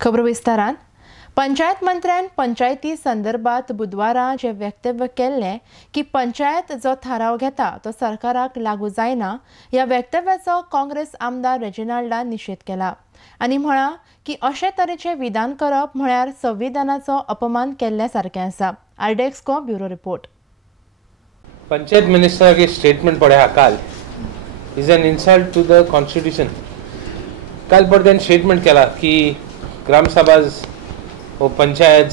खबर विस्तारान पंचायत मंत्र्यान पंचायती संदर्भात बुधवारा जे वक्तव्य केल्ले की पंचायत जो थाराव घेता तो सरकाराक लागू जायना ह्या वक्तव्याचो काँग्रेस आमदार रेजिनाल्डान निशेध केला आनी म्हळा की अशे तरेचे विधान करप म्हळ्यार संविधानाचो अपमान केल्ल्या सारकें आसा। आरडेक्सको ब्युरो रिपोर्ट। पंचायत मिनिस्टर के स्टेटमेंट पढ़ा कल is an insult to the constitution. कल पर देन स्टेटमेंट केला कि ग्राम सभा वो पंचायत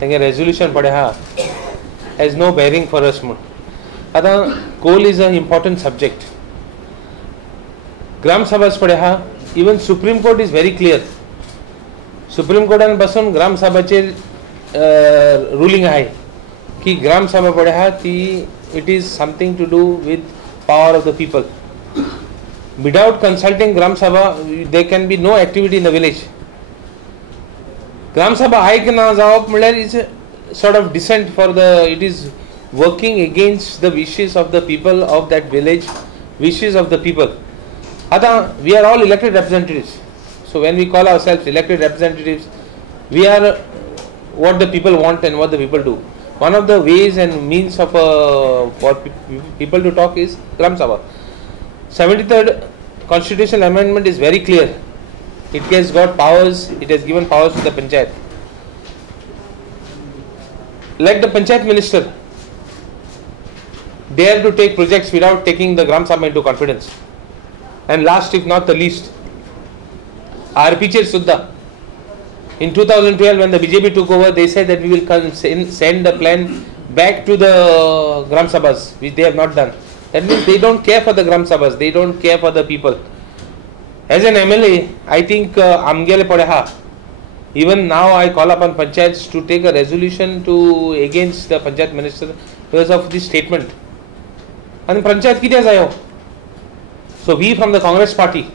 तेंगे रेजोल्यूशन पढ़ा has no bearing for us म्हूण। आतां कोल is a important subject. Gram सभा पढ़ा even supreme court is very clear. Supreme कोर्टान बसून ग्राम सभाचेर रुलिंग आहे कि ग्राम सभा पढ़ा ती it is something to do with power of the people. Without consulting Gram Sabha, there can be no activity in the village. Gram Sabha I can is a sort of dissent for the, it is working against the wishes of the people of that village, wishes of the people. We are all elected representatives. So when we call ourselves elected representatives, we are what the people want and what the people do. One of the ways and means of for people to talk is Gram Sabha. 73rd constitutional amendment is very clear. It has got powers, it has given powers to the panchayat. Let the panchayat minister dare to take projects without taking the Gram Sabha into confidence. And last if not the least, RPC Suddha. In 2012 when the BJP took over, they said that we will send the plan back to the Gram Sabhas, which they have not done. That means they don't care for the Gram Sabhas, they don't care for the people. As an MLA, I think Amgele Padeha, even now I call upon panchayats to take a resolution to against the panchayat minister because of this statement. And panchayat kite jayo. So we from the Congress party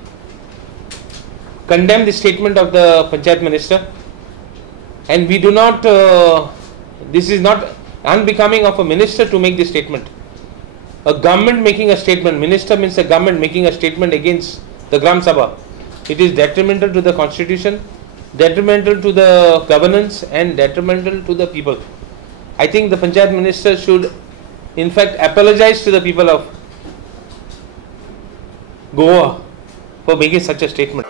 condemn the statement of the panchayat minister, and we do not, this is not unbecoming of a minister to make this statement. A government making a statement, minister means a government making a statement against the Gram Sabha. It is detrimental to the constitution, detrimental to the governance and detrimental to the people. I think the panchayat minister should in fact apologize to the people of Goa for making such a statement.